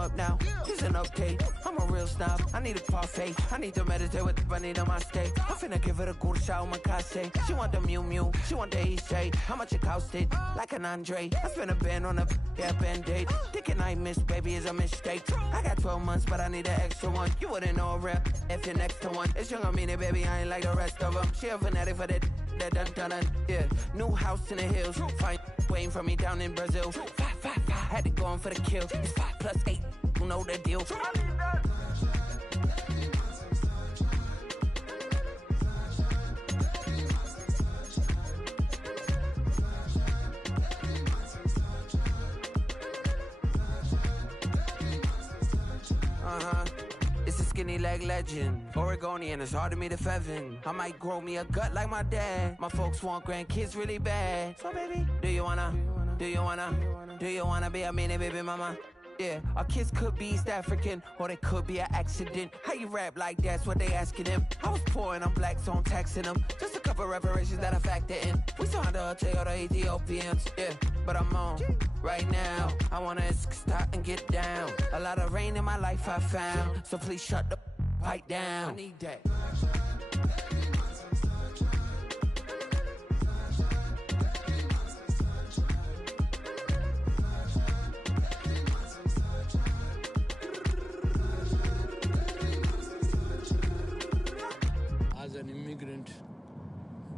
up now. Here's an update. I'm a real snob. I need a parfait. I need to meditate with the bunny on my steak. I'm finna give it a good shot on my case. She want the Mew Mew. She want the East Shade. How much it costed? Like an Andre. I spent a band on a band-aid. Thinking I missed, baby, is a mistake. I got 12 months, but I need an extra one. You wouldn't know a rep if you're next to one. It's young, I mean it, baby, I ain't like the rest of them. She a fanatic for that dun. Yeah, new house in the hills. Fine, waiting for me down in Brazil. 5, had to go on for the kill. It's 5 plus 8, you know the deal. It's a skinny leg legend. Oregonian, it's hard to meet a Fevin. I might grow me a gut like my dad. My folks want grandkids really bad. So baby, do you wanna be a mini baby mama? Yeah, our kids could be East African, or they could be an accident. How you rap like that's what they asking him. I was poor and I'm black, so I'm taxing them. Just a couple reparations that I factor in. We saw the Toyota Ethiopians, yeah, but I'm on right now. I wanna stop and get down. A lot of rain in my life I found, so please shut the pipe down. I need that. As an immigrant,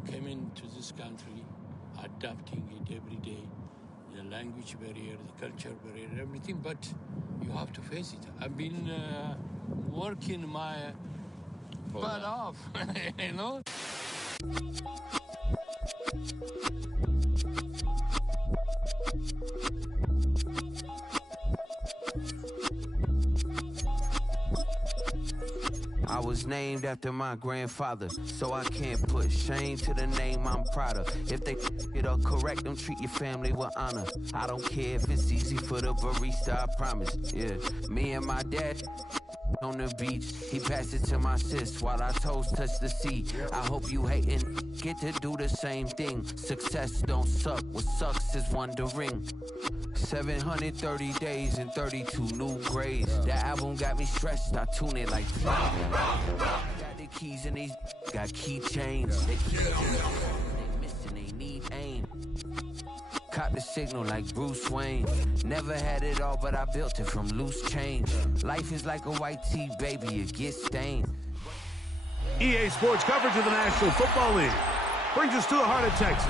came into this country, adapting it every day, the language barrier, the culture barrier, everything, but you have to face it. I've been working my butt off, you know? I was named after my grandfather, so I can't put shame to the name I'm proud of. If they it up correct, don't treat your family with honor. I don't care if it's easy for the barista, I promise. Yeah, me and my dad on the beach, he passed it to my sis while our toes touch the sea. I hope you hatin' get to do the same thing. Success don't suck, what sucks is wondering. 730 days and 32 new grades. That album got me stressed, I tune it like got the keys and these got keychains. They missing, they need aim. Caught the signal like Bruce Wayne. Never had it all, but I built it from loose change. Life is like a white tee, baby, it gets stained. EA Sports coverage of the National Football League brings us to the heart of Texas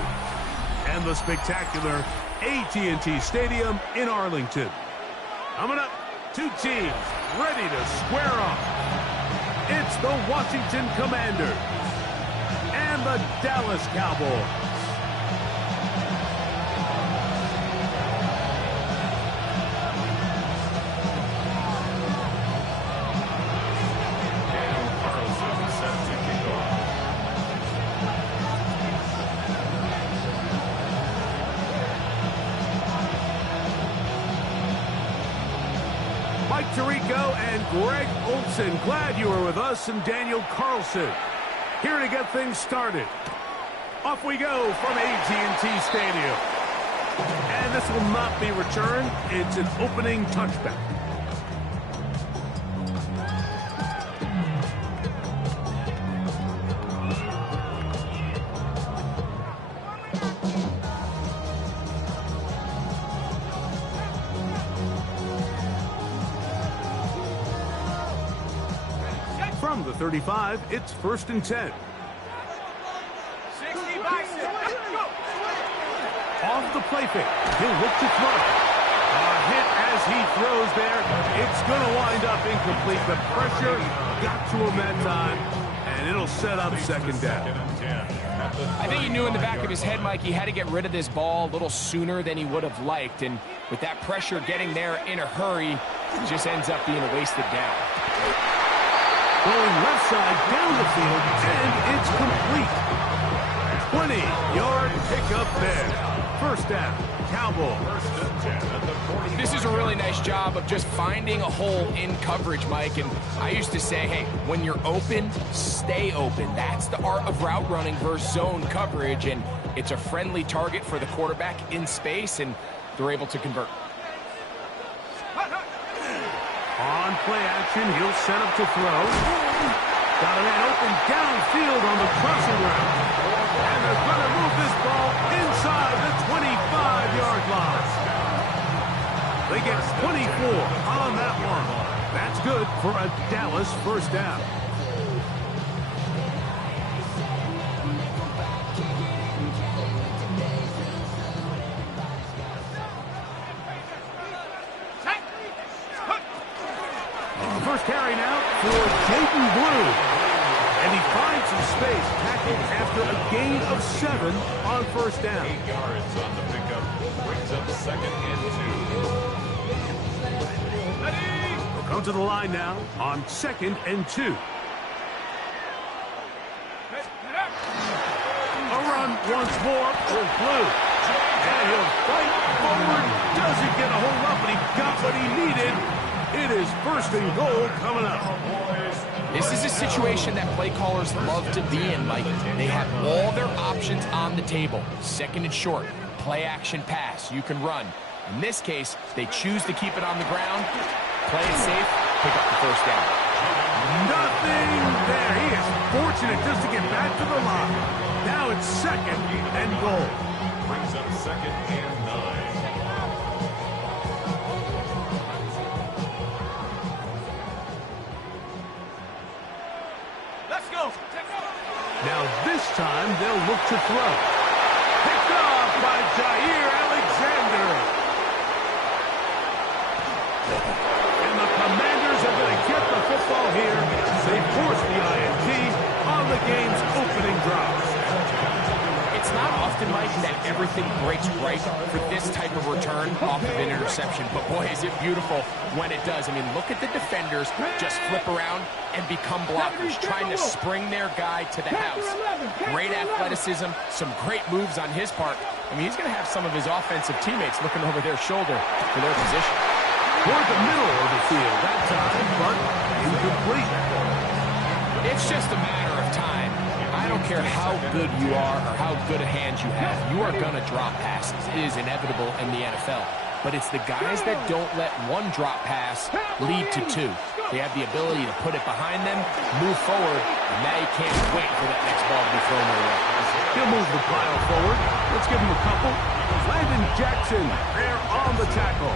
and the spectacular AT&T Stadium in Arlington. Coming up, two teams ready to square off. It's the Washington Commanders and the Dallas Cowboys. Mike Tirico and Greg Olson, glad you were with us, and Daniel Carlson here to get things started. Off we go from AT&T Stadium. And this will not be returned. It's an opening touchback. From the 35, it's 1st and 10. 60 by 6. Off the play fake, he'll look to throw. A hit as he throws there. It's going to wind up incomplete. The pressure got to him that time, and it'll set up second down. I think he knew in the back of his head, Mike, he had to get rid of this ball a little sooner than he would have liked. And with that pressure getting there in a hurry, it just ends up being a wasted down. Going left side down the field, and it's complete. 20-yard pickup there. First down, Cowboys. This is a really nice job of just finding a hole in coverage, Mike. And I used to say, hey, when you're open, stay open. That's the art of route running versus zone coverage. And it's a friendly target for the quarterback in space, and they're able to convert. On play action, he'll set up to throw. Got a man open downfield on the crossing route. And they're going to move this ball inside the 25-yard line. They get 24 on that one. That's good for a Dallas first down. First carry now for Jaden Blue. And he finds some space, tackled after a gain of 7 on first down. 8 yards on the pickup. Brings up 2nd and 2. We'll come to the line now on 2nd and 2. A run once more for Blue. And he'll fight forward. Doesn't get a hold up, but he got what he needed. It is 1st and goal coming up. This is a situation that play callers love to be in, Mike. They have all their options on the table. 2nd and short, play action pass, you can run. In this case, they choose to keep it on the ground, play it safe, pick up the first down. Nothing there. He is fortunate just to get back to the line. Now it's 2nd and goal. Brings up 2nd and 9. Now this time they'll look to throw. Picked off by Jair Alexander. And the Commanders are going to get the football here. They force the INT on the game's opening drive. It's not often, Mike, that everything breaks right for this type of return off of an interception. But, boy, is it beautiful when it does. I mean, look at the defenders just flip around and become blockers, trying to spring their guy to the house. Great athleticism, some great moves on his part. I mean, he's going to have some of his offensive teammates looking over their shoulder for their position. Toward the middle of the field that time, but incomplete. It's just a matter of time. I don't care how good you are or how good a hand you have. You are going to drop passes. It is inevitable in the NFL. But it's the guys that don't let one drop pass lead to 2. They have the ability to put it behind them, move forward, and now you can't wait for that next ball to be thrown their way. He'll move the pile forward. Let's give him a couple. Landon Jackson there on the tackle.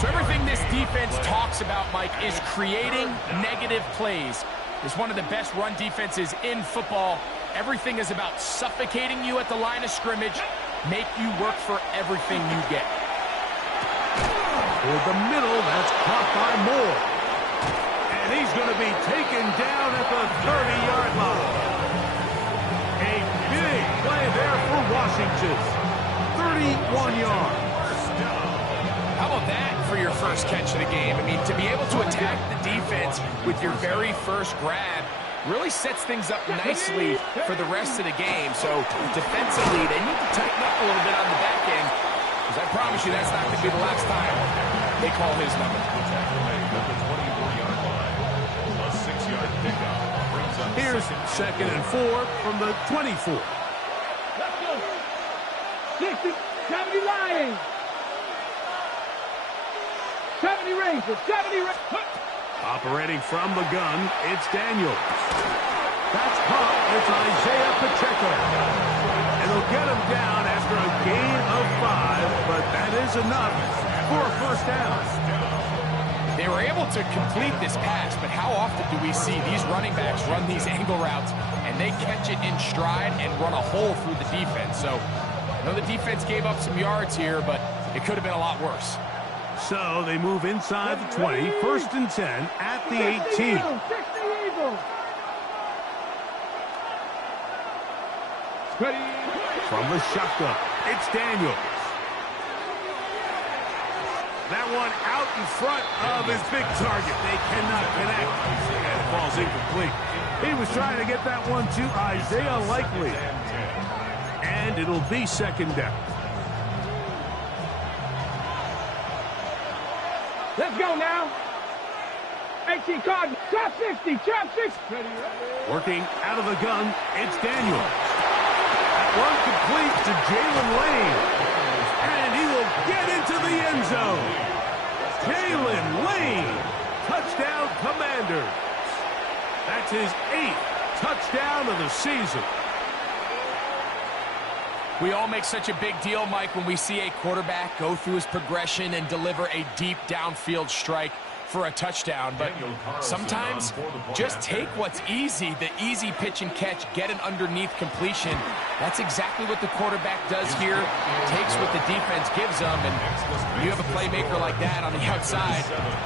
So everything this defense talks about, Mike, is creating negative plays. It's one of the best run defenses in football. Everything is about suffocating you at the line of scrimmage, make you work for everything you get. Toward the middle, that's caught by Moore. And he's going to be taken down at the 30-yard line. A big play there for Washington. 31 yards. How about that for your first catch of the game? I mean, to be able to attack the defense with your very first grab really sets things up nicely for the rest of the game. So defensively, they need to tighten up a little bit on the back end, because I promise you that's not going to be the last time they call his number. At the 24-yard line, a 6-yard pickup brings up. Here's 2nd and 4 from the 24. Let's go. 60, 70 Lions. 70 Rangers, 70 Rangers. Operating from the gun, it's Daniels. That's caught. It's Isaiah Pacheco. And they'll get him down after a gain of 5, but that is enough for a first down. They were able to complete this pass, but how often do we see these running backs run these angle routes and they catch it in stride and run a hole through the defense? So I know the defense gave up some yards here, but it could have been a lot worse. So they move inside the 20, 1st and 10 at the 18. From the shotgun, it's Daniels. That one out in front of his big target. They cannot connect. And it falls incomplete. He was trying to get that one to Isaiah Likely. And it'll be 2nd down. Let's go now. 18 card, trap 60, trap 60. Working out of the gun, it's Daniels. That one complete to Jalen Lane. And he will get into the end zone. Jalen Lane. Touchdown, Commanders. That's his 8th touchdown of the season. We all make such a big deal, Mike, when we see a quarterback go through his progression and deliver a deep downfield strike for a touchdown. But sometimes just take what's easy, the easy pitch and catch, get an underneath completion. That's exactly what the quarterback does here. Takes what the defense gives them, and you have a playmaker like that on the outside,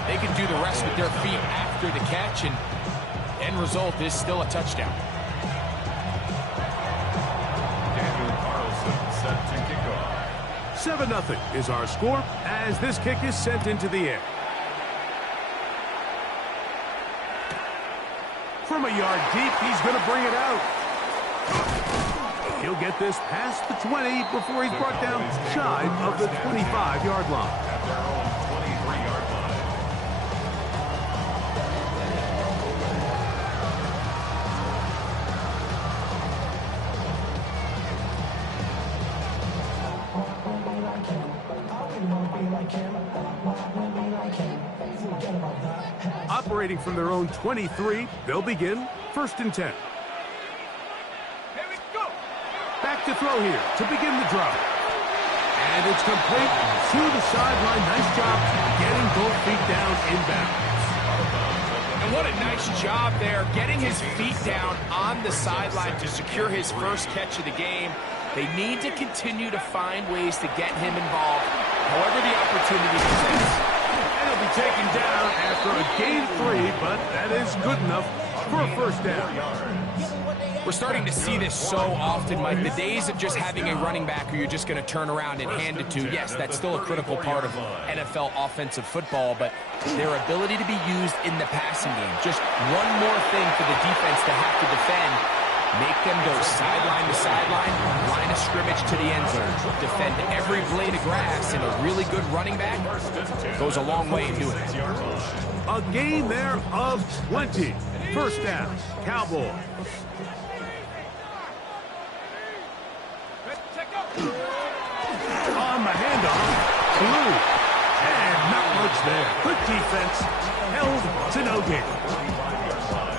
they can do the rest with their feet after the catch, and end result is still a touchdown. 7-0 is our score as this kick is sent into the air. From a yard deep, he's going to bring it out. He'll get this past the 20 before he's brought down shy of the 25-yard line. At their own 23-yard line. Operating from their own 23, they'll begin 1st and 10. Back to throw here to begin the drive. And it's complete to the sideline. Nice job getting both feet down inbounds. And what a nice job there, getting his feet down on the sideline to secure his first catch of the game. They need to continue to find ways to get him involved, however the opportunity presents. And he'll be taken down after a gain 3, but that is good enough for a first down. We're starting to see this so often, Mike. The days of just having a running back who you're just going to turn around and hand it to, yes, that's still a critical part of NFL offensive football, but their ability to be used in the passing game, just one more thing for the defense to have to defend, make them go sideline to sideline, line of scrimmage to the end zone, defend every blade of grass, and a really good running back goes a long way in doing it. A gain there of 20. First down, Cowboys. On the handoff, Blue. And not much there. Good defense, held to no gain.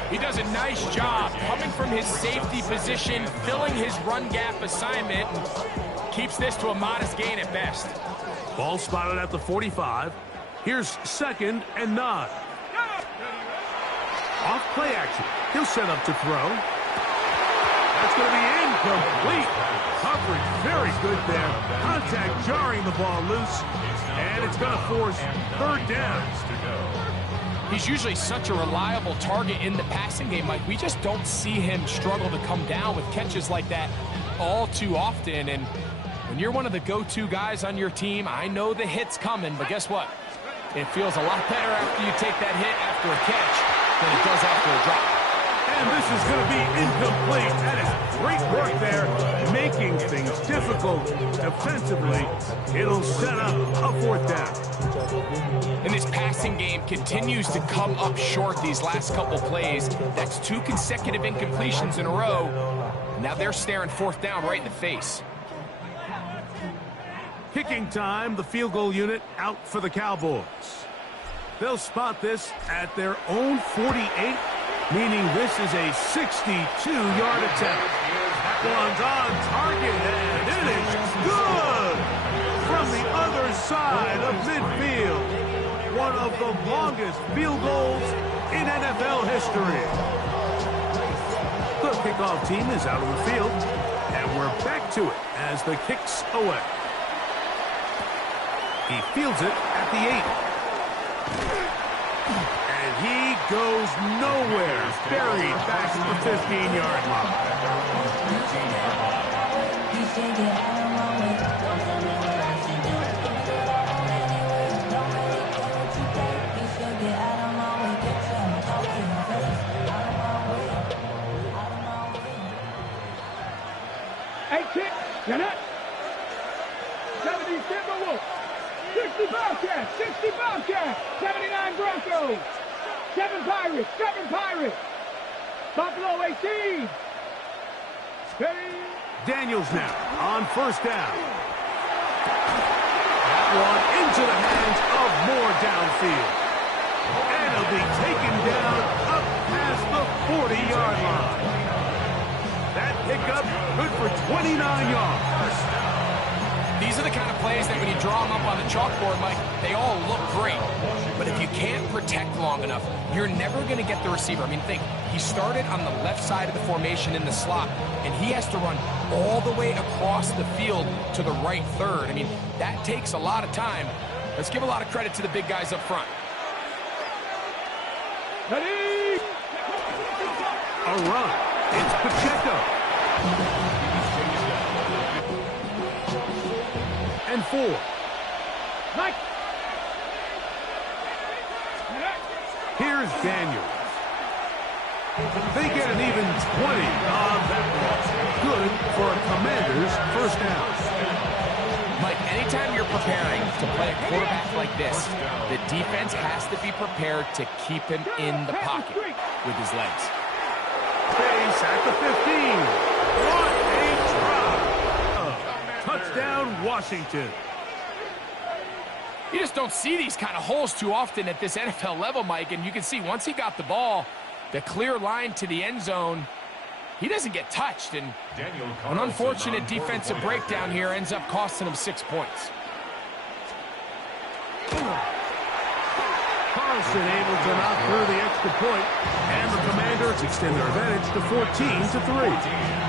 He does a nice job coming from his safety position, filling his run gap assignment, and keeps this to a modest gain at best. Ball spotted at the 45. Here's 2nd and 9. Off play action. He'll set up to throw. That's going to be incomplete. Coverage very good there. Contact jarring the ball loose. And it's going to force 3rd down. He's usually such a reliable target in the passing game, Mike. We just don't see him struggle to come down with catches like that all too often. And when you're one of the go-to guys on your team, I know the hit's coming, but guess what? It feels a lot better after you take that hit after a catch than it does after a drop. And this is going to be incomplete. That is great work there, making things difficult defensively. It'll set up a 4th down. And this passing game continues to come up short these last couple plays. That's 2 consecutive incompletions in a row. Now they're staring 4th down right in the face. Kicking time, the field goal unit out for the Cowboys. They'll spot this at their own 48, meaning this is a 62-yard attempt. That one's on target, and it is good from the other side of midfield. One of the longest field goals in NFL history. The kickoff team is out on the field, and we're back to it as the kick's away. He fields it at the 8. And he goes nowhere. Buried back to the 15-yard line. Hey, kick. You're not. 70 Timberwolves. 60 Bobcats. 60 Bobcats. 79 Broncos. 7 Pirates. 7 Pirates. Buffalo 18. Hey. Daniels now on 1st down. That one into the hands of Moore downfield. And he'll be taken down up past the 40-yard line. That pickup good for 29 yards. These are the kind of plays that when you draw them up on the chalkboard, Mike, they all look great. But if you can't protect long enough, you're never going to get the receiver. I mean, think, he started on the left side of the formation in the slot, and he has to run all the way across the field to the right third. I mean, that takes a lot of time. Let's give a lot of credit to the big guys up front. Ready? A run. It's Pacheco. And 4. Mike. Here's Daniels. They get an even 20 on that ball. Good for a Commander's first down. Mike, anytime you're preparing to play a quarterback like this, the defense has to be prepared to keep him in the pocket with his legs. Base at the 15. What a drop. Touchdown, Washington. You just don't see these kind of holes too often at this NFL level, Mike, and you can see once he got the ball, the clear line to the end zone, he doesn't get touched, and an unfortunate defensive breakdown here ends up costing him 6 points. Carlson able to knock through the extra point, and the Commanders extend their advantage to 14-3.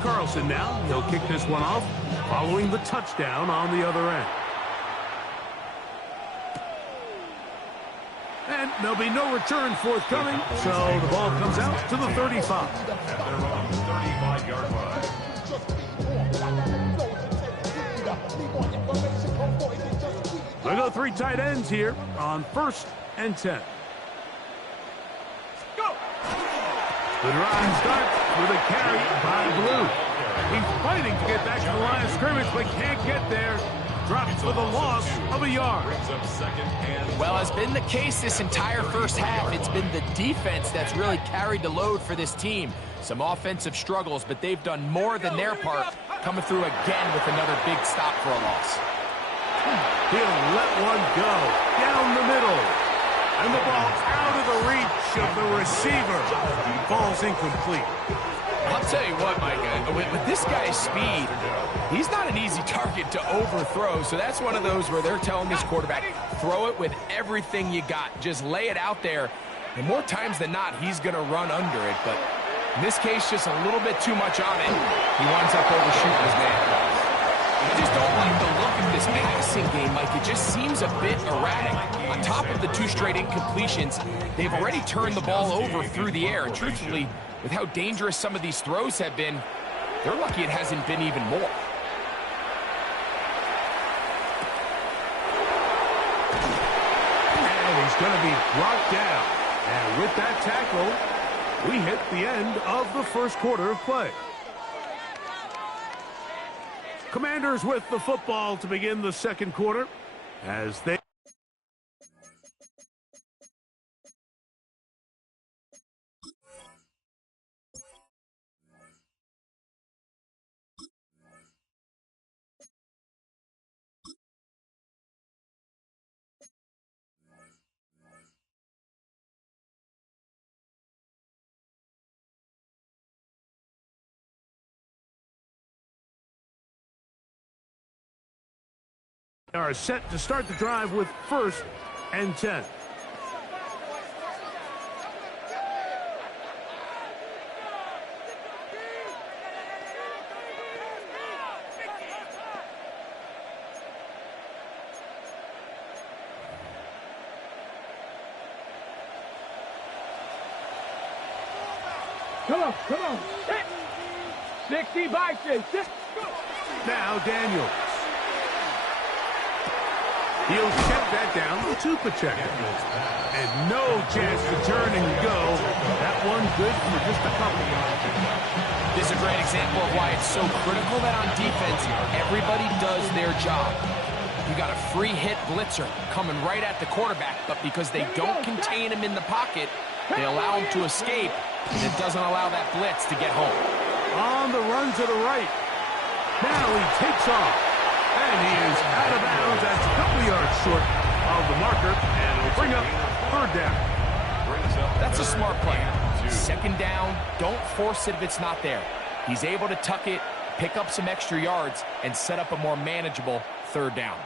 Carlson now. He'll kick this one off following the touchdown on the other end. And there'll be no return forthcoming, so the ball comes out to the 35. And they're on the 35-yard line. They'll go 3 tight ends here on 1st and 10. The drive starts with a carry by Blue. He's fighting to get back to the line of scrimmage, but can't get there. Drops for the loss of a yard. Well, as been the case this entire first half, it's been the defense that's really carried the load for this team. Some offensive struggles, but they've done more than their part, coming through again with another big stop for a loss. He'll let one go down the middle. And the ball out of the reach of the receiver. Falls incomplete. I'll tell you what, Mike, with this guy's speed, he's not an easy target to overthrow. So that's one of those where they're telling this quarterback, throw it with everything you got. Just lay it out there. And more times than not, he's going to run under it. But in this case, just a little bit too much on it. He winds up overshooting his man. I just don't like the look of this passing game, Mike. It just seems a bit erratic. On top of the 2 straight incompletions, they've already turned the ball over through the air. And truthfully, with how dangerous some of these throws have been, they're lucky it hasn't been even more. And he's going to be brought down. And with that tackle, we hit the end of the first quarter of play. Commanders with the football to begin the second quarter as they are set to start the drive with 1st and 10. Come on. 60 boxes. Go. Now Daniels. He'll check that down to Pacheco. And no chance to turn and go. That one good for just a couple. This is a great example of why it's so critical that on defense, everybody does their job. You got a free hit blitzer coming right at the quarterback, but because they don't contain him in the pocket, they allow him to escape, and it doesn't allow that blitz to get home. On the run to the right. Now he takes off. And he is out of bounds. That's a couple yards short of the marker, and it'll bring up third down. That's a smart play. Second down, don't force it if it's not there. He's able to tuck it, pick up some extra yards, and set up a more manageable third down.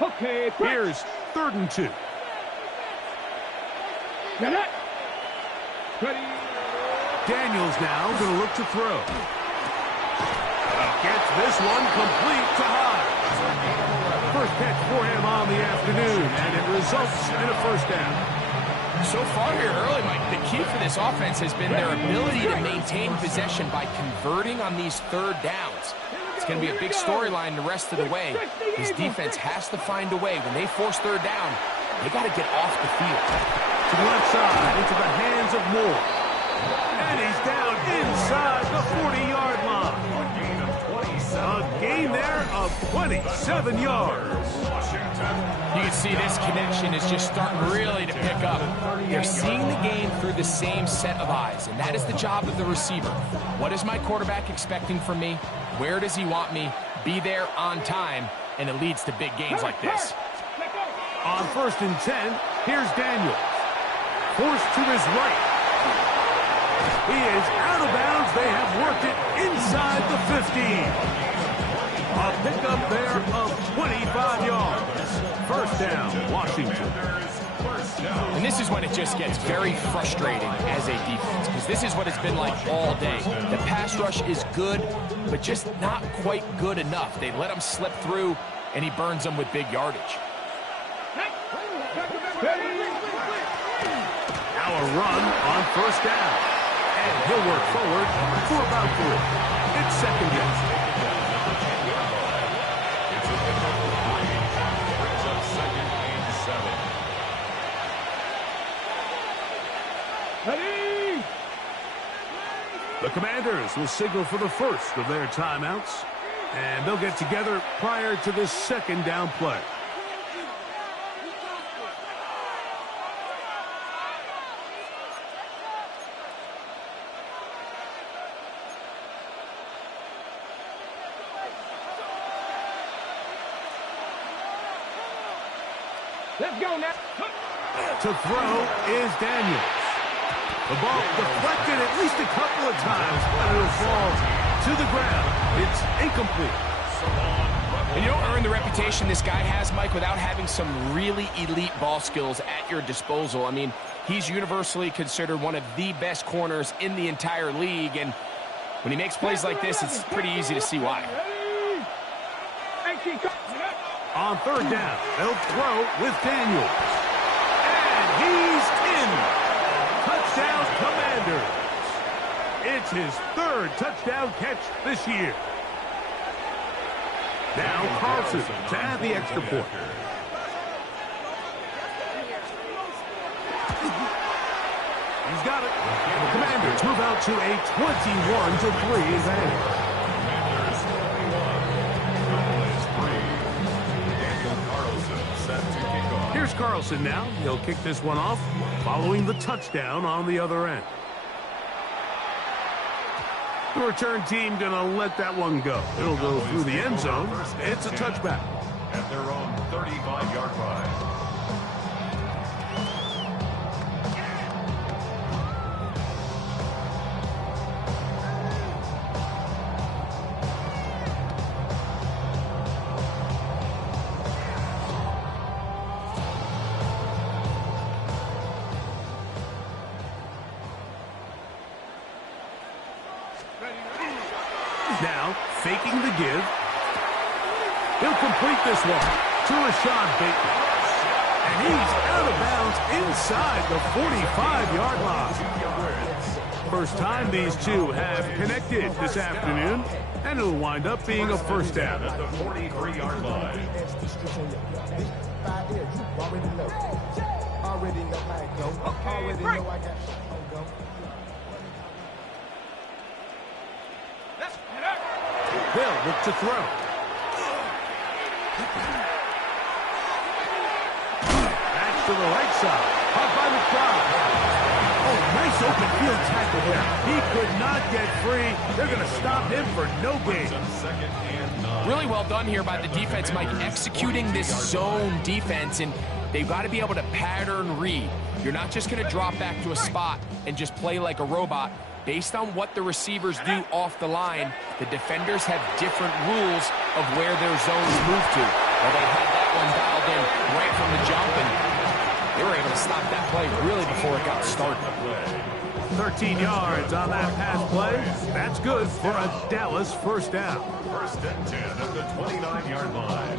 Okay, here's 3rd and 2. Get it. Ready. Daniels now going to look to throw. Gets this one complete to Hyde. First catch for him on the afternoon, and it results in a first down. So far here early, Mike, the key for this offense has been their ability to maintain possession by converting on these third downs. It's going to be a big storyline the rest of the way. His defense has to find a way. When they force third down, they got to get off the field. To the left side, into the hands of Moore. And he's down inside the 40-yard line. A gain there of 27 yards. You can see this connection is just starting really to pick up. They're seeing the game through the same set of eyes, and that is the job of the receiver. What is my quarterback expecting from me? Where does he want me? Be there on time, and it leads to big gains like this. On 1st and 10, here's Daniels. Forced to his right. He is out of bounds. They have worked it inside the 15. A pickup there of 25 yards. First down, Washington. And this is when it just gets very frustrating as a defense, because this is what it's been like all day. The pass rush is good, but just not quite good enough. They let him slip through, and he burns them with big yardage. Now a run on first down. And he'll work forward for about 3. It's second down. The Commanders will signal for the first of their timeouts, and they'll get together prior to this second down play. Let's go now. To throw is Daniels. The ball deflected at least a couple of times, but it'll fall to the ground. It's incomplete. And you don't earn the reputation this guy has, Mike, without having some really elite ball skills at your disposal. I mean, he's universally considered one of the best corners in the entire league, and when he makes plays like this, it's pretty easy to see why. On third down, they'll throw with Daniels. And he's in. Touchdown, Commanders. It's his 3rd touchdown catch this year. Now Carlson to add the extra point. He's got it. And the Commanders move out to a 21-3 advantage. Here's Carlson now. He'll kick this one off, following the touchdown on the other end. The return team going to let that one go. It'll go through the end zone. It's a touchback. At their own 35-yard line. Now, faking the give. He'll complete this one to Rashad Bateman. And he's out of bounds inside the 45-yard line. First time these two have connected this afternoon, and it'll wind up being a first down. At the 43-yard line. They'll look to throw. That's to the right side. Caught by McBride. Oh, nice open field tackle there. He could not get free. They're going to stop him for no gain. Second and 9. Really well done here by the defense, Mike, executing this zone defense, and they've got to be able to pattern read. You're not just going to drop back to a spot and just play like a robot. Based on what the receivers do off the line, the defenders have different rules of where their zones move to. Well, they had that one dialed in right from the jump, and they were able to stop that play really before it got started. 13 yards on that pass play. That's good for a Dallas first down. First and 10 at the 29-yard line.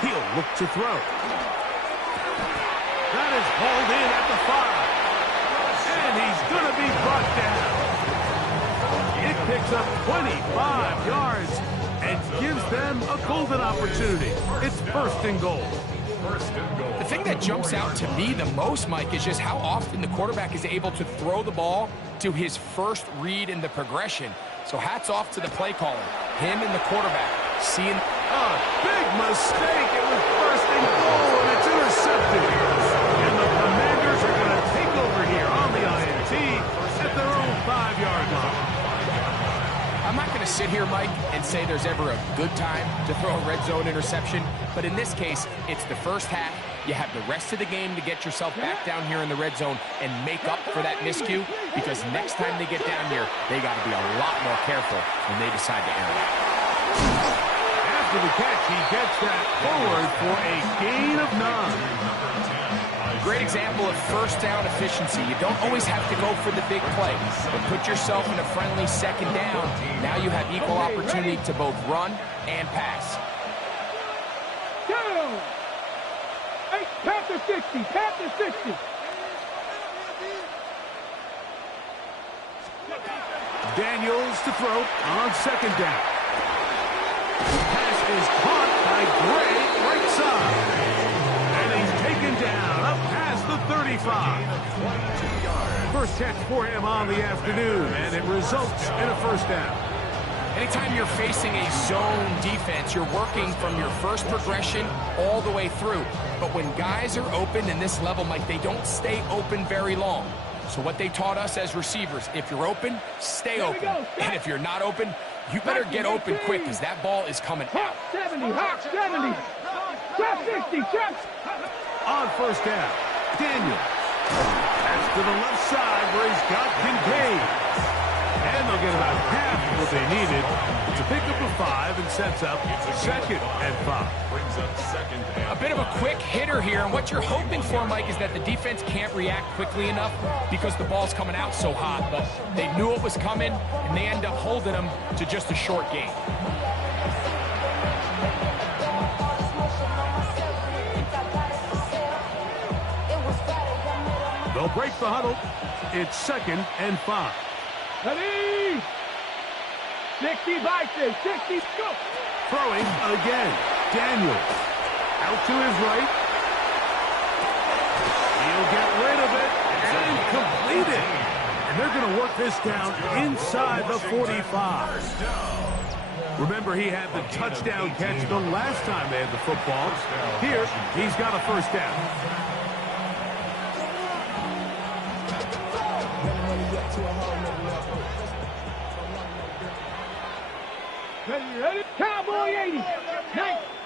He'll look to throw. That is hauled in at the 5. And he's going to be brought down. It picks up 25 yards and gives them a golden opportunity. It's first and goal. First and goal. The thing that jumps out to me the most, Mike, is just how often the quarterback is able to throw the ball to his first read in the progression. So hats off to the play caller, him and the quarterback, seeing... A big mistake. It was first and goal, and it's intercepted. And the Commanders are going to take over here on the INT at their own 5-yard line. I'm not going to sit here, Mike, and say there's ever a good time to throw a red zone interception, but in this case, it's the first half. You have the rest of the game to get yourself back down here in the red zone and make up for that miscue, because next time they get down here, they got to be a lot more careful when they decide to air it out. After the catch, he gets that forward for a gain of 9. Great example of first down efficiency. You don't always have to go for the big play, but put yourself in a friendly second down. Now you have equal opportunity to both run and pass. Down. Hey, Panther 60, Panther 60. Daniels to throw on second down. Pass is caught by Gray, right side. And he's taken down up past the 35. First catch for him on the afternoon, and it results in a first down. Anytime you're facing a zone defense, you're working from your first progression all the way through. But when guys are open in this level, Mike, they don't stay open very long. So what they taught us as receivers, if you're open, stay open. And if you're not open, you better get open quick, because that ball is coming out. Hawk 70, Hawk 70. Trap 60, trap. On first down, Daniel. That's to the left side where he's got Kincaid. And they'll get about half of what they needed to pick up a 5 and sets up second and 5. Brings up second and A bit of a quick hitter here, and what you're hoping for, Mike, is that the defense can't react quickly enough because the ball's coming out so hot. But they knew it was coming, and they end up holding them to just a short gain. They'll break the huddle. It's second and 5. Ready? 60 Vikings, 60, go. Throwing again. Daniel. Out to his right. He'll get rid of it and complete it. And they're going to work this down inside the 45. Remember, he had the touchdown catch the last time they had the football. Here, he's got a first down. Ready? Cowboy 80.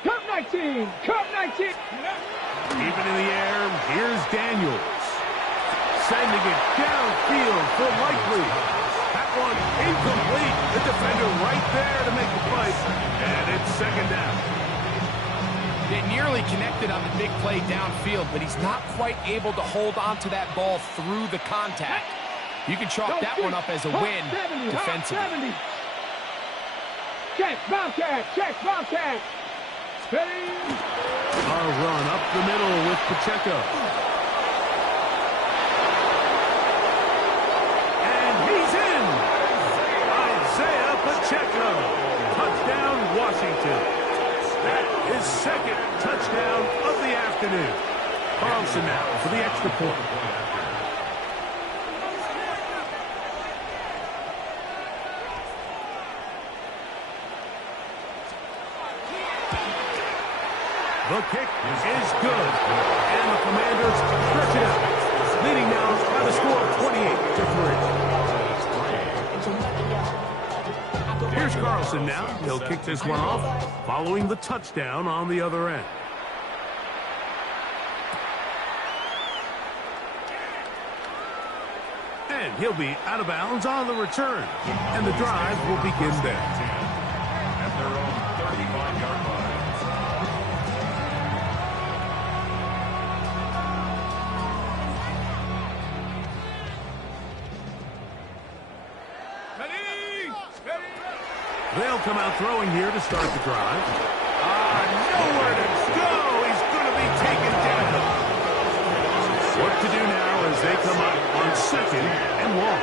Cup 19. Cup 19. Even in the air, here's Daniels. Sending it downfield for Likely. That one incomplete. The defender right there to make the play. And it's second down. They nearly connected on the big play downfield, but he's not quite able to hold on to that ball through the contact. You can chalk that one up as a win defensively. Check, Bobcat, check, Bobcat. A run up the middle with Pacheco. And he's in! Isaiah Pacheco. Touchdown, Washington. That is second touchdown of the afternoon. Carlson now for the extra point. The kick is good. And the Commanders stretch it out. Leading now by the score of 28-3. Here's Carlson now. He'll kick this one off following the touchdown on the other end. And he'll be out of bounds on the return. And the drive will begin there. At their own 35-yard line. They'll come out throwing here to start the drive. Nowhere to go. He's going to be taken down. What to do now as they come up on second and long.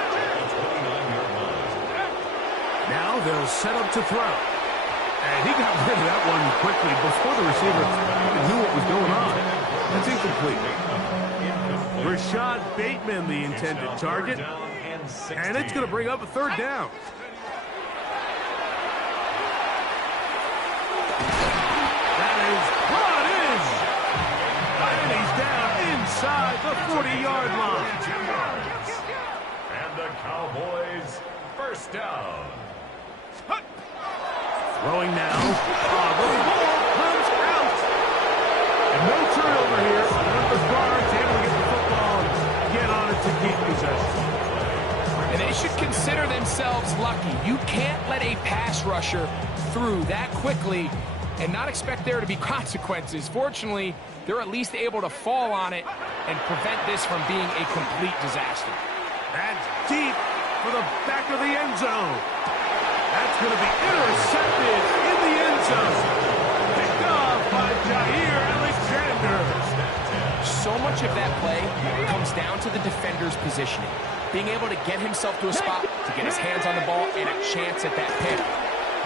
Now they'll set up to throw. And he got rid of that one quickly before the receiver even knew what was going on. That's incomplete. Rashad Bateman, the intended target. And it's going to bring up a third down. Brought in. And he's down inside the 40-yard line. And the Cowboys first down. Throwing now. The ball comes out. And no turnover here. The guards able to get the football and get on it to keep possession. And they should consider themselves lucky. You can't let a pass rusher through that quickly and not expect there to be consequences. Fortunately, they're at least able to fall on it and prevent this from being a complete disaster. That's deep for the back of the end zone. That's going to be intercepted in the end zone. Picked off by Jair Alexander. So much of that play comes down to the defender's positioning. Being able to get himself to a spot, to get his hands on the ball, and a chance at that pick.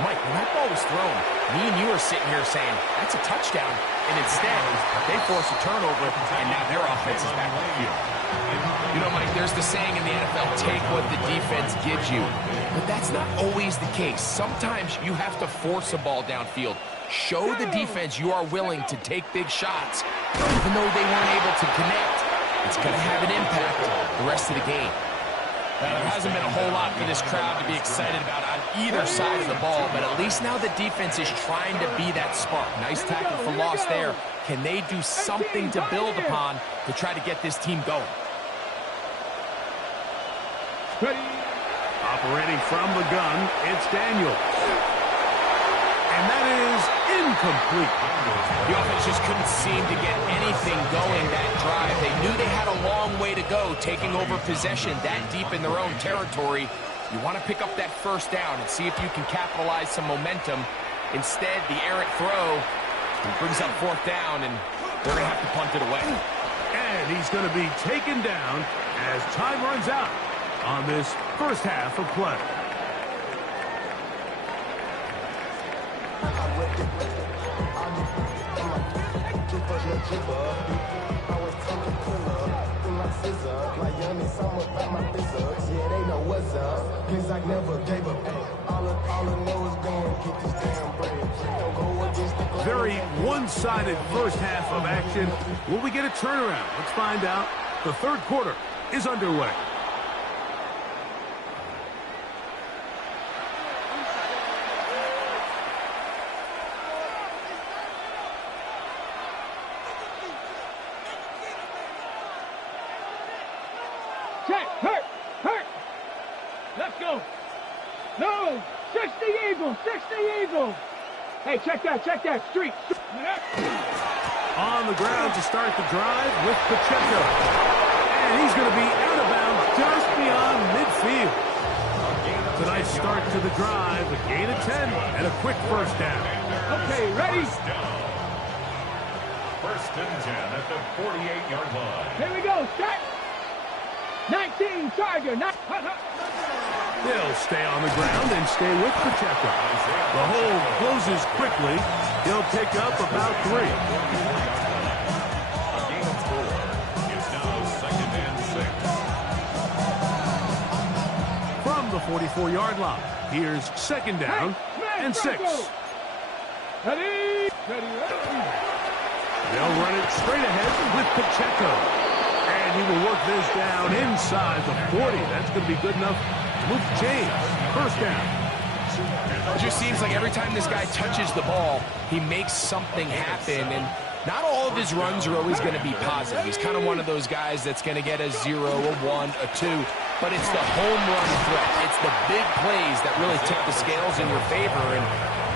Mike, when that ball was thrown, me and you are sitting here saying, that's a touchdown. And instead, they force a turnover, and now their offense is back on the field. You know, Mike, there's the saying in the NFL, take what the defense gives you. But that's not always the case. Sometimes you have to force a ball downfield. Show the defense you are willing to take big shots, even though they weren't able to connect. It's going to have an impact the rest of the game. There hasn't been a whole lot for this crowd to be excited about on either side of the ball, but at least now the defense is trying to be that spark. Nice tackle for loss there. Can they do something to build upon to try to get this team going? Operating from the gun, it's Daniel. And that is incomplete. The offense just couldn't seem to get anything going that drive. They knew they had a long way to go, taking over possession that deep in their own territory. You want to pick up that first down and see if you can capitalize some momentum. Instead, the errant throw brings up fourth down, and they're going to have to punt it away. And he's going to be taken down as time runs out on this first half of play. Very one-sided first half of action. Will we get a turnaround? Let's find out. The third quarter is underway. Check, hurt. Let's go. No, 60 Eagles. Hey, check that, street. On the ground to start the drive with Pacheco. And he's going to be out of bounds just beyond midfield. It's a nice start to the drive, a gain of 10, and a quick first down. Okay, ready? First and 10 at the 48-yard line. Here we go. Start. 19, Charger. They'll stay on the ground and stay with Pacheco. The hole closes quickly. He'll pick up about 3. A gain of 4. It's now second and 6. From the 44-yard line, here's second down and 6. Ready. They'll run it straight ahead with Pacheco. And he will work this down inside the 40. That's going to be good enough to move James. First down. It just seems like every time this guy touches the ball, he makes something happen. And not all of his runs are always going to be positive. He's kind of one of those guys that's going to get a 0, a 1, a 2. But it's the home run threat. It's the big plays that really tip the scales in your favor. And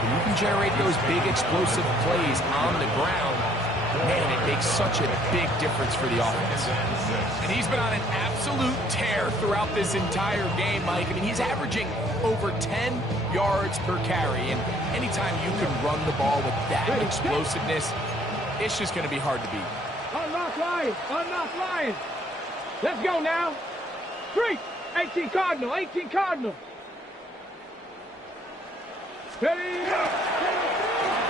when you can generate those big explosive plays on the ground, man, it makes such a big difference for the offense. And he's been on an absolute tear throughout this entire game, Mike. I mean, he's averaging over 10 yards per carry. And anytime you can run the ball with that explosiveness, it's just going to be hard to beat. Unlock line. Let's go now. 3. 18 Cardinal. Ready.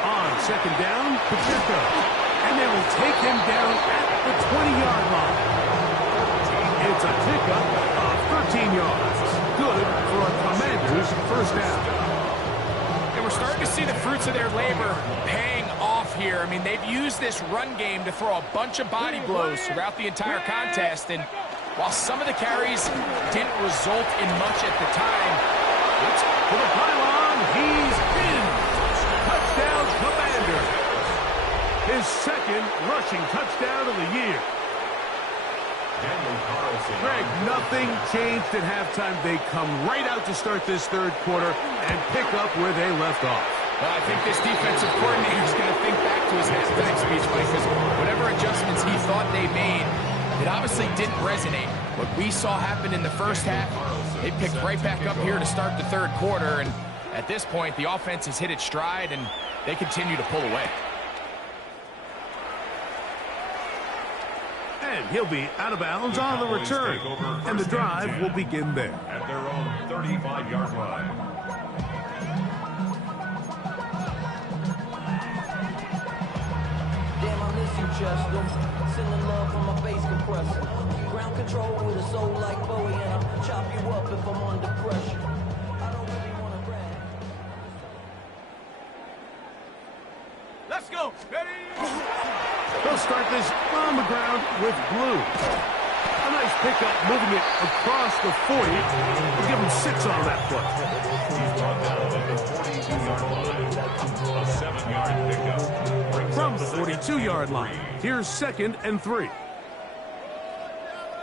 On second down, Pacheco. And they will take him down at the 20-yard line. It's a pickup of 13 yards. Good for a Commanders first down. And we're starting to see the fruits of their labor paying off here. I mean, they've used this run game to throw a bunch of body blows throughout the entire contest. And while some of the carries didn't result in much at the time, it's for the pylon. He's in. Touchdown, Commanders. His second rushing touchdown of the year. Greg, nothing changed at halftime. They come right out to start this third quarter and pick up where they left off. Well, I think this defensive coordinator is going to think back to his halftime speech, Mike, because whatever adjustments he thought they made, it obviously didn't resonate. What we saw happen in the first half, they picked right back up here to start the third quarter, and at this point, the offense has hit its stride, and they continue to pull away. And he'll be out of bounds on the return, and the drive will begin there. At their own 35-yard line. Damn, I miss you, Chester. Sending love from my bass compressor. Ground control with a soul like Bowie, and I'll chop you up if I'm under pressure. I don't really want to brag. Let's go. Ready. They'll start this on the ground with Blue. A nice pickup, moving it across the 40. We'll give him 6 on that play. He's brought down at the 42-yard line. A 7-yard pickup. From the 42-yard line, here's second and 3.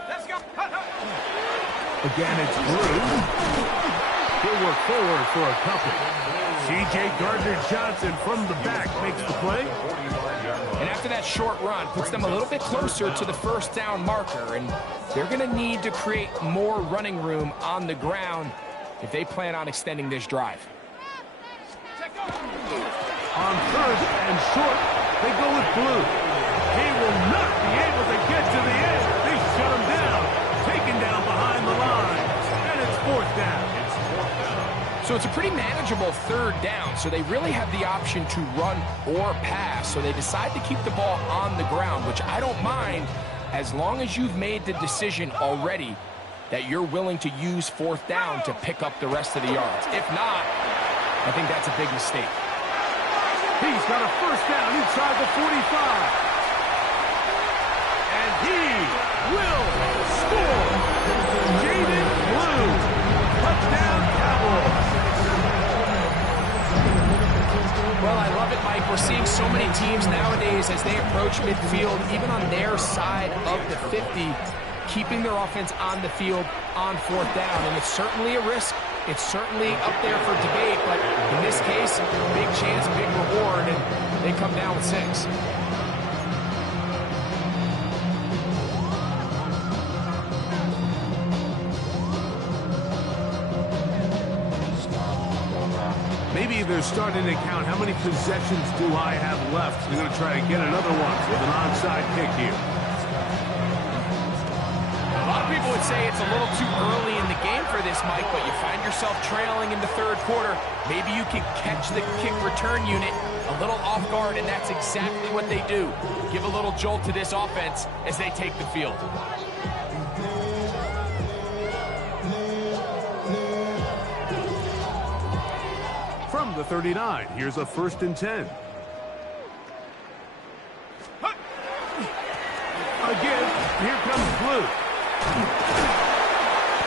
Let's go. Again, it's Blue. He'll work forward for a couple. C.J. Gardner-Johnson from the back makes the play. And after that short run, puts them a little bit closer to the first down marker, and they're going to need to create more running room on the ground if they plan on extending this drive. On first and short, they go with Blue. He will not be able to get to the end. They shut him down, taken down behind the line, and it's fourth down. So it's a pretty manageable third down, so they really have the option to run or pass, so they decide to keep the ball on the ground, which I don't mind as long as you've made the decision already that you're willing to use fourth down to pick up the rest of the yards. If not, I think that's a big mistake. He's got a first down inside the 45. And he will score. Jaden Blue. Touchdown, Cowboys. Well, I love it, Mike. We're seeing so many teams nowadays as they approach midfield, even on their side of the 50, keeping their offense on the field on fourth down. And it's certainly a risk. It's certainly up there for debate, but in this case, big chance, big reward, and they come down with 6. Maybe they're starting to count how many possessions do I have left. They're going to try to get another one with an onside kick here. A lot of people would say it's a little too early in the game for this, Mike, but you find yourself trailing in the third quarter. Maybe you can catch the kick return unit a little off guard, and that's exactly what they do. Give a little jolt to this offense as they take the field. From the 39, here's a 1st and 10. Again, here comes Blue.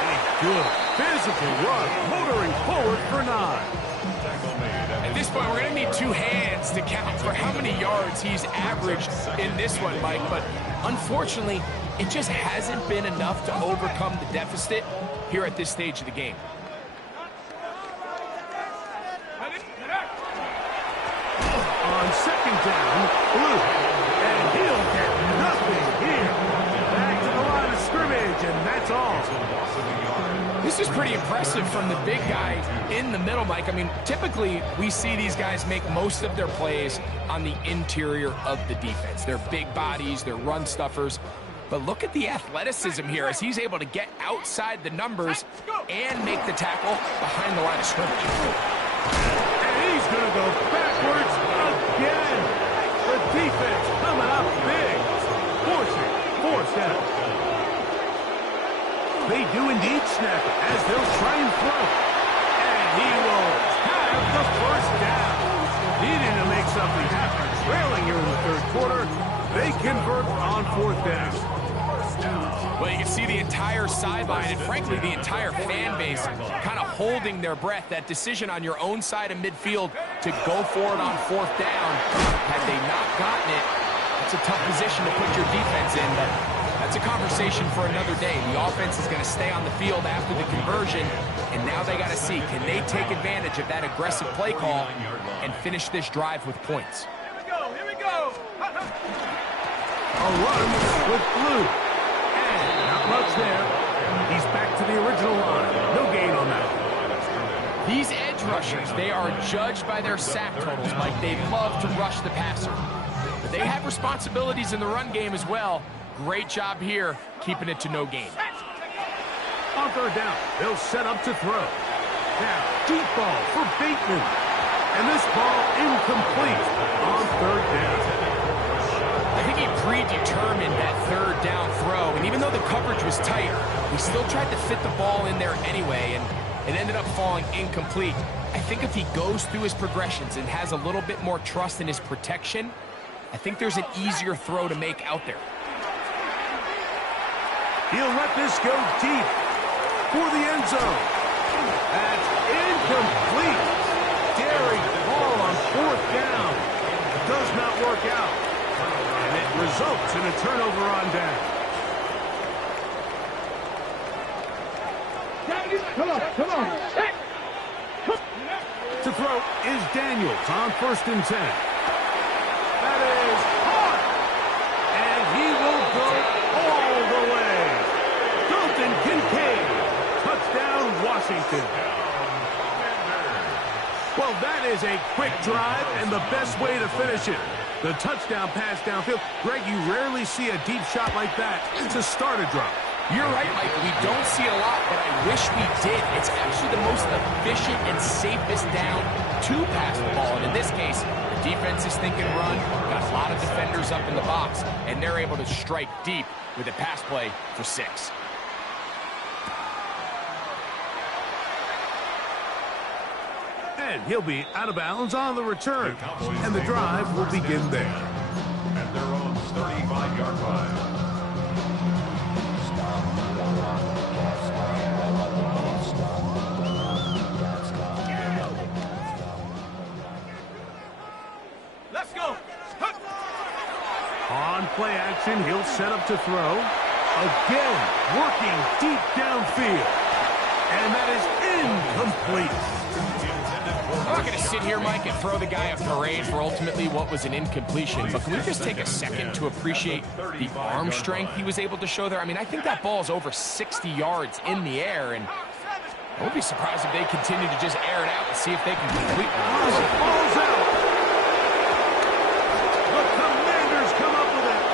A good physical run, motoring forward for 9. At this point, we're going to need 2 hands to count for how many yards he's averaged in this one, Mike. But unfortunately, it just hasn't been enough to overcome the deficit here at this stage of the game. On 2nd down, Blue. And he'll get nothing here. Back to the line of scrimmage, and that's all. This is pretty impressive from the big guy in the middle, Mike. I mean, typically we see these guys make most of their plays on the interior of the defense. They're big bodies, they're run stuffers. But look at the athleticism here as he's able to get outside the numbers and make the tackle behind the line of scrimmage. And he's going to go backwards again. The defense coming up big. Forcing 4th down. They do indeed snap it as they'll try and throw. And he will have the 1st down. Needing to make something happen. Trailing here in the 3rd quarter. They convert on 4th down. Well, you can see the entire sideline and, frankly, the entire fan base kind of holding their breath. That decision on your own side of midfield to go for it on 4th down, had they not gotten it, that's a tough position to put your defense in, but that's a conversation for another day. The offense is going to stay on the field after the conversion, and now they got to see, can they take advantage of that aggressive play call and finish this drive with points? Here we go. A run with Blue. And not much there. He's back to the original line. No gain on that. These edge rushers, they are judged by their sack totals, Mike. They love to rush the passer. But they have responsibilities in the run game as well. Great job here, keeping it to no gain. On 3rd down, they'll set up to throw. Now, deep ball for Bateman. And this ball incomplete on 3rd down. I think he predetermined that 3rd down throw, and even though the coverage was tight, he still tried to fit the ball in there anyway, and it ended up falling incomplete. I think if he goes through his progressions and has a little bit more trust in his protection, I think there's an easier throw to make out there. He'll let this go deep for the end zone. That's incomplete. Daring ball on 4th down. Does not work out. And it results in a turnover on down. Come on. Hey. To throw is Daniels on 1st and 10. That is hard. And he will go all the way. Dalton Kincaid. Touchdown, Washington. Well, that is a quick drive and the best way to finish it. The touchdown pass downfield. Greg, you rarely see a deep shot like that to start a drive. You're right, Mike. We don't see it a lot, but I wish we did. It's actually the most efficient and safest down to pass the ball. And in this case, the defense is thinking run, got a lot of defenders up in the box, and they're able to strike deep with a pass play for 6. And he'll be out of bounds on the return. And the drive will begin there. At their own 35-yard line. Let's go. On play action, he'll set up to throw. Again, working deep downfield. And that is incomplete. I'm not going to sit here, Mike, and throw the guy a parade for ultimately what was an incompletion, but can we just take a second to appreciate the arm strength he was able to show there? I mean, I think that ball is over 60 yards in the air, and I wouldn't be surprised if they continue to just air it out and see if they can complete one. Oh, it falls out. The Commanders come up with it.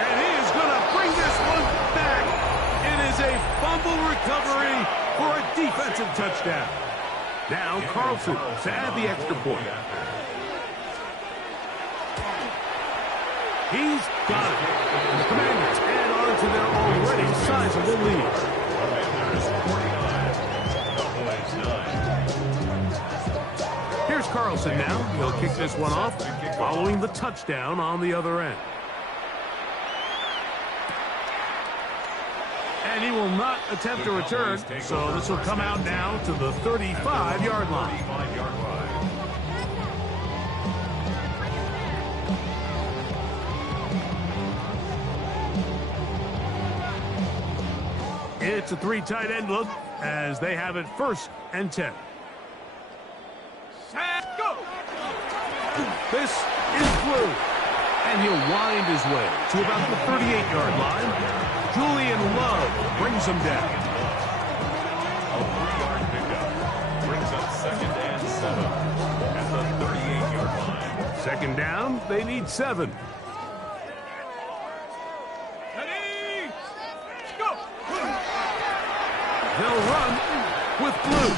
And he is going to bring this one back. It is a fumble recovery for a defensive touchdown. Now Carlson to add the extra point. He's got it. And the Commanders add on to their already sizable lead. Here's Carlson now. He'll kick this one off following the touchdown on the other end. And he will not attempt a return, so this will come out now to the 35-yard line. It's a 3 tight end look as they have it 1st and 10. Go! This is Blue. And he'll wind his way to about the 38-yard line. Julian Love brings him down. A 3-yard pickup brings up 2nd and 7 at the 38-yard line. 2nd down, they need 7. Ready? Go! They'll run with Blue.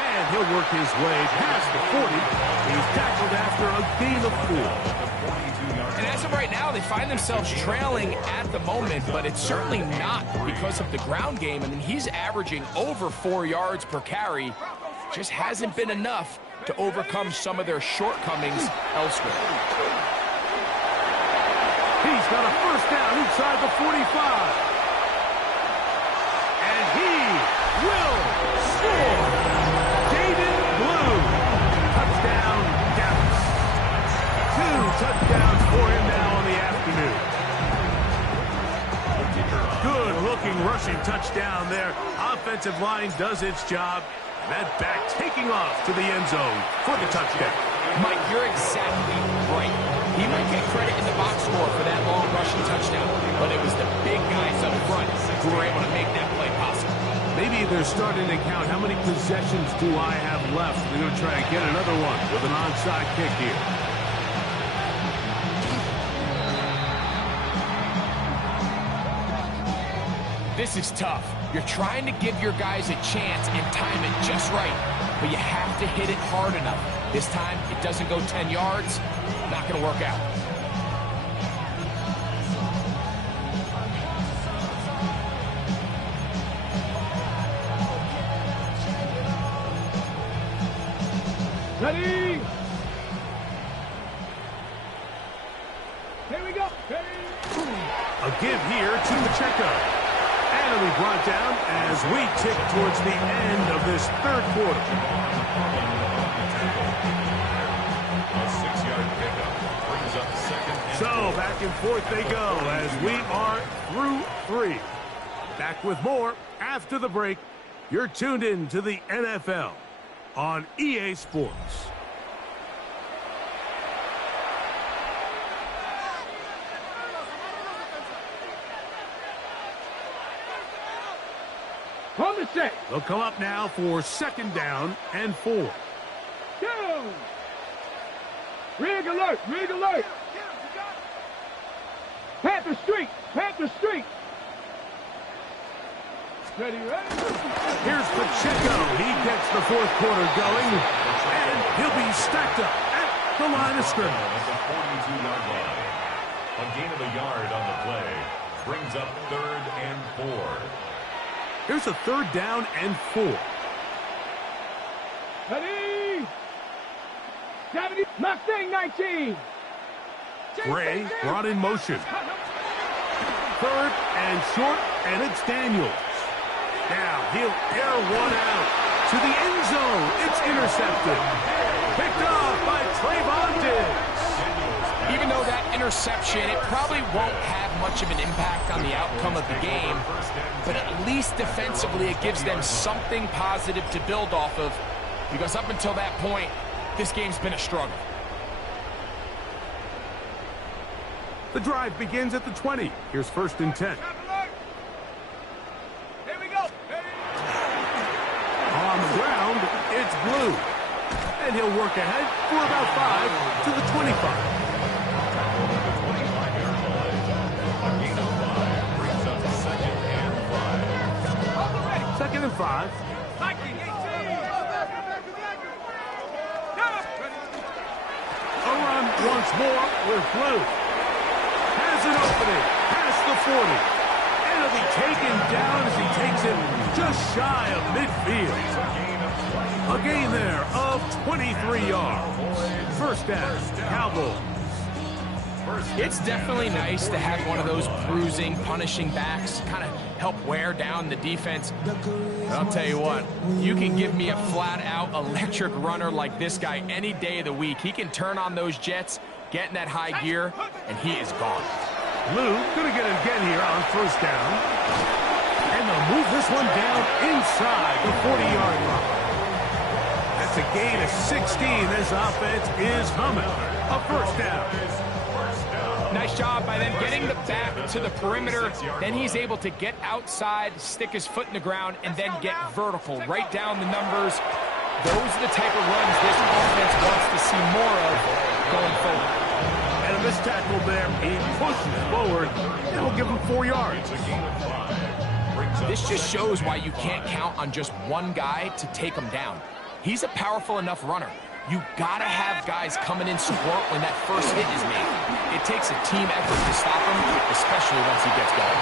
And he'll work his way past the 40. He's tackled after a gain of 4. And as of right now, they find themselves trailing at the moment, but it's certainly not because of the ground game. I mean, he's averaging over 4 yards per carry. Just hasn't been enough to overcome some of their shortcomings elsewhere. He's got a 1st down inside the 45. And he will score. David Blue. Touchdown, Dallas. 2 touchdowns for him now on the afternoon. Good-looking rushing touchdown there. Offensive line does its job. That back taking off to the end zone for the touchdown. Mike, you're exactly right. He might get credit in the box score for that long rushing touchdown, but it was the big guys up front who were able to make that play possible. Maybe they're starting to count how many possessions do I have left. They're going to try and get another one with an onside kick here. This is tough. You're trying to give your guys a chance and time it just right, but you have to hit it hard enough. This time, it doesn't go 10 yards. Not going to work out. Ready? Here we go. Ready? A give here to Pacheco. And it'll be brought down as we tick towards the end of this 3rd quarter. A 6-yard pickup brings up 2nd and 4. So back and forth they go as we are through 3. Back with more after the break. You're tuned in to the NFL on EA Sports. On the set. They'll come up now for 2nd down and 4. Down. Rig alert. Rig alert. Panther Street. Panther Street. Ready, ready. Here's Pacheco. He gets the 4th quarter going. And he'll be stacked up at the line of scrimmage. At the 42-yard line. A gain of a yard on the play brings up 3rd and 4. Here's a 3rd down and 4. Ready. 70. Mustang 19. Gray brought in motion. 3rd and short, and it's Daniels. Now he'll air one out to the end zone. It's intercepted. Picked off by Trayvon Diggs. Even though that interception, it probably won't have much of an impact on the outcome of the game, but at least defensively it gives them something positive to build off of, because up until that point, this game's been a struggle. The drive begins at the 20. Here's 1st and 10. It's Blue. And he'll work ahead for about 5 to the 25. Second and 5. A run once more with Blue. Has an opening past the 40. And he'll be taken down as he takes it just shy of midfield. A gain there of 23 yards. First down, Cowboys. It's definitely nice to have one of those bruising, punishing backs kind of help wear down the defense. But I'll tell you what, you can give me a flat-out electric runner like this guy any day of the week. He can turn on those jets, get in that high gear, and he is gone. Blue going to get it again here on first down. And they'll move this one down inside the 40-yard line. That's a gain of 16. This offense is humming. A first down. Nice job by them getting the back to the perimeter. Then he's able to get outside, stick his foot in the ground, and then get vertical. Right down the numbers. Those are the type of runs this offense wants to see more of going forward. And a missed tackle there. He pushes forward. It'll give him 4 yards. This just shows why you can't count on just one guy to take him down. He's a powerful enough runner. You gotta have guys coming in support when that first hit is made. It takes a team effort to stop him, especially once he gets going.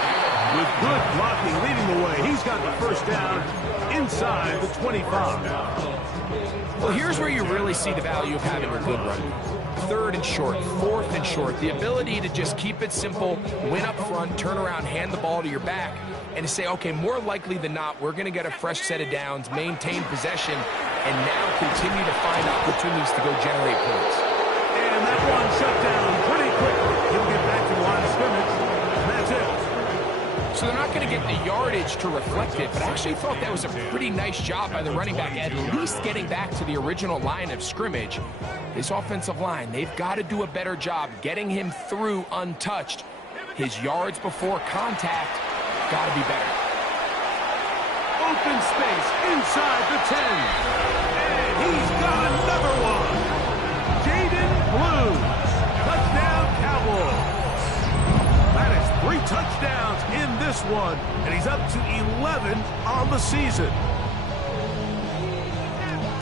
With good blocking leading the way, he's got the first down inside the 25. Well, here's where you really see the value of having a good run. Third and short, fourth and short. The ability to just keep it simple, win up front, turn around, hand the ball to your back, and to say, okay, more likely than not, we're going to get a fresh set of downs, maintain possession, and now continue to find opportunities to go generate points. And that one shut down pretty quickly. He'll get back to the line of scrimmage, and that's it. So they're not going to get the yardage to reflect it, but I actually thought that was a pretty nice job by the running back, at least getting back to the original line of scrimmage. This offensive line, they've got to do a better job getting him through untouched. His yards before contact got to be better. Open space inside the 10. And he's got another one. Jaden Blue. Touchdown, Cowboys. That is 3 touchdowns in this one. And he's up to 11 on the season.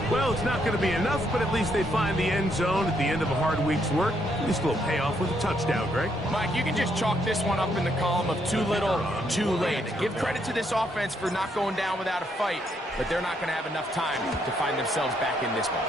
Well, it's not going to be enough, but at least they find the end zone at the end of a hard week's work. At least a little payoff with a touchdown, Greg. Mike, you can just chalk this one up in the column of too little, too late. Give credit to this offense for not going down without a fight, but they're not going to have enough time to find themselves back in this one.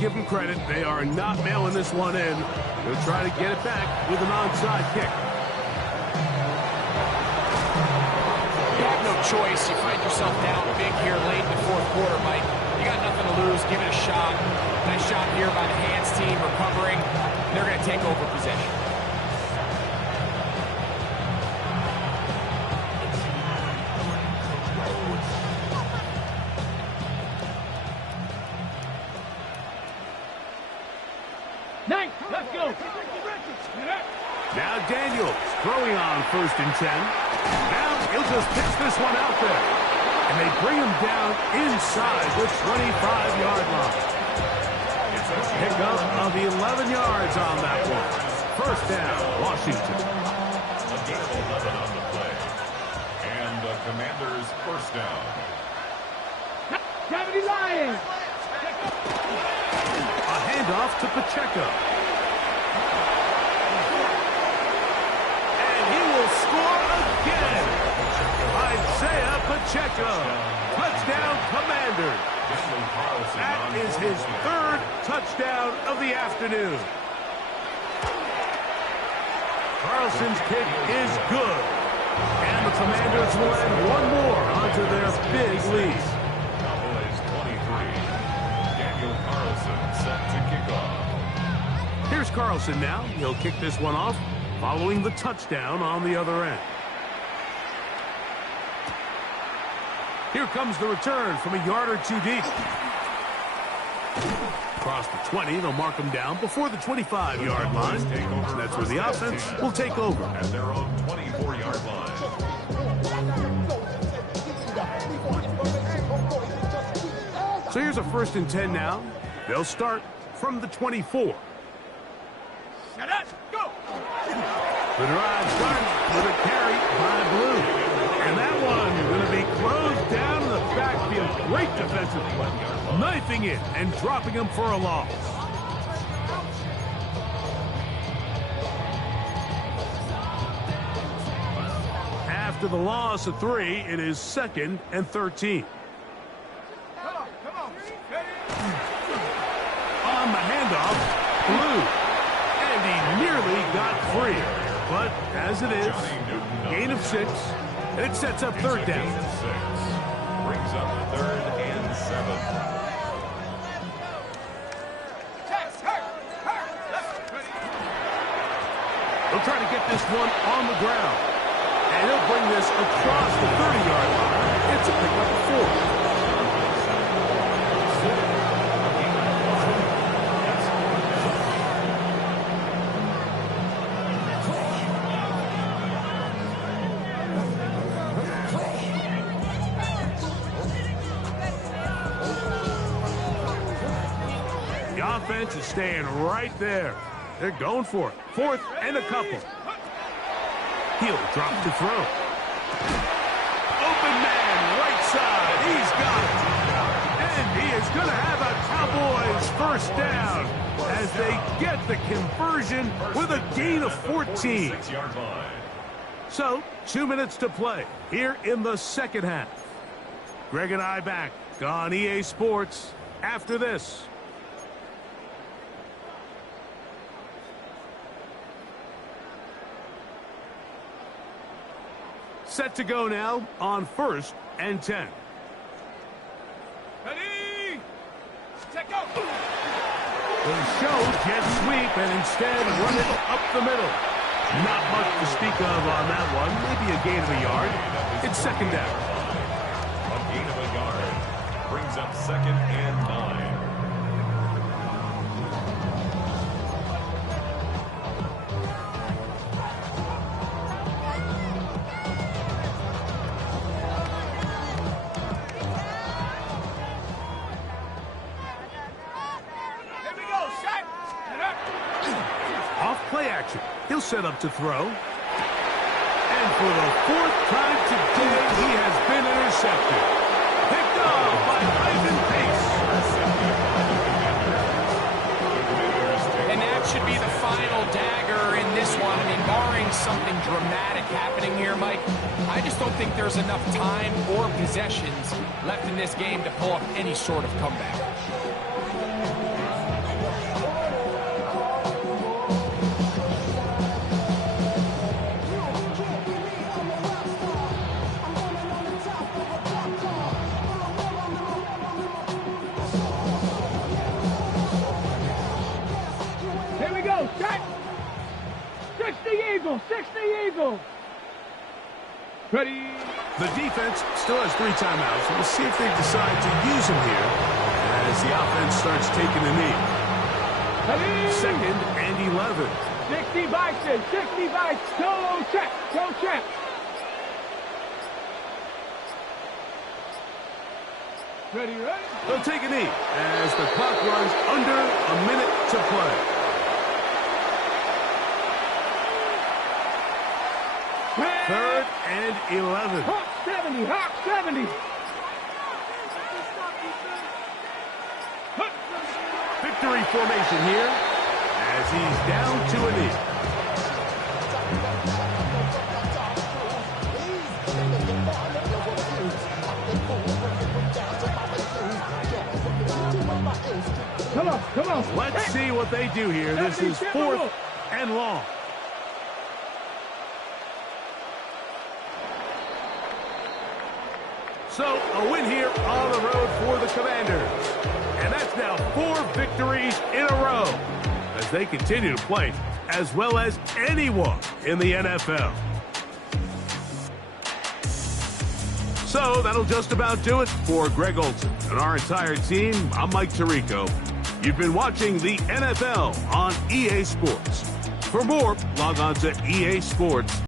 Give them credit, they are not mailing this one in. They'll try to get it back with an onside kick. You have no choice. You find yourself down big here late in the fourth quarter, Mike. You got nothing to lose. Give it a shot. Nice shot here by the hands team recovering. They're going to take over possession. Let's go. Now Daniels throwing on first and 10. Now he'll just pitch this one out there. And they bring him down inside the 25-yard line. Pickup of 11 yards on that one. First down, Washington. A gain of 11 on the play. And the Commanders' first down. Gravity Lions. A handoff to Pacheco. And he will score again. Isaiah Pacheco. Touchdown, Commanders. That is his 3rd touchdown of the afternoon. Carlson's kick is good. And the Commanders will add one more onto their big lead. Cowboys 23. Daniel Carlson set to kick off. Here's Carlson now. He'll kick this one off following the touchdown on the other end. Here comes the return from a yard or two deep. Across the 20, they'll mark them down before the 25-yard line. And that's where the offense will take over. At their own 24-yard line. So here's a 1st and 10 now. They'll start from the 24. Shut up. Go. The drive starts with a carry by Blue. And that one going to be closed down in the backfield. Great defensive play. Knifing it and dropping him for a loss. After the loss of 3, it is 2nd and 13. Come on. On the handoff, Blue. And he nearly got free. But as it is, gain of 6. And it sets up 3rd down. Brings up 3rd and 7. They'll try to get this one on the ground. And he'll bring this across the 30-yard line. It's a pickup of 4. The offense is staying right there. They're going for it. 4th and a couple. He'll drop the throw. Open man, right side. He's got it. And he is going to have a Cowboys 1st down as they get the conversion with a gain of 14. So, 2 minutes to play here in the 2nd half. Greg and I back on EA Sports after this. Set to go now on 1st and 10. Ready? Check out. They show jet sweep and instead run it up the middle. Not much to speak of on that one. Maybe a gain of a yard. It's 2nd down. A gain of a yard. Brings up 2nd and 9. Play action. He'll set up to throw. And for the 4th time today, he has been intercepted. Picked off by Ivan Pace. And that should be the final dagger in this one. I mean, barring something dramatic happening here, Mike, I just don't think there's enough time or possessions left in this game to pull off any sort of comeback. Ready? The defense still has 3 timeouts. We'll see if they decide to use them here as the offense starts taking a knee. Ready? 2nd and 11. 60 bites, 60 bites. Go check, go check. Ready? They'll take a knee as the clock runs under a minute to play. Third and 11. Hawk 70, Hawk 70. Victory formation here as he's down to a knee. Come on. Let's see what they do here. This is 4th and long. So, a win here on the road for the Commanders. And that's now 4 victories in a row as they continue to play as well as anyone in the NFL. So that'll just about do it for Greg Olson and our entire team. I'm Mike Tirico. You've been watching the NFL on EA Sports. For more, log on to EA Sports.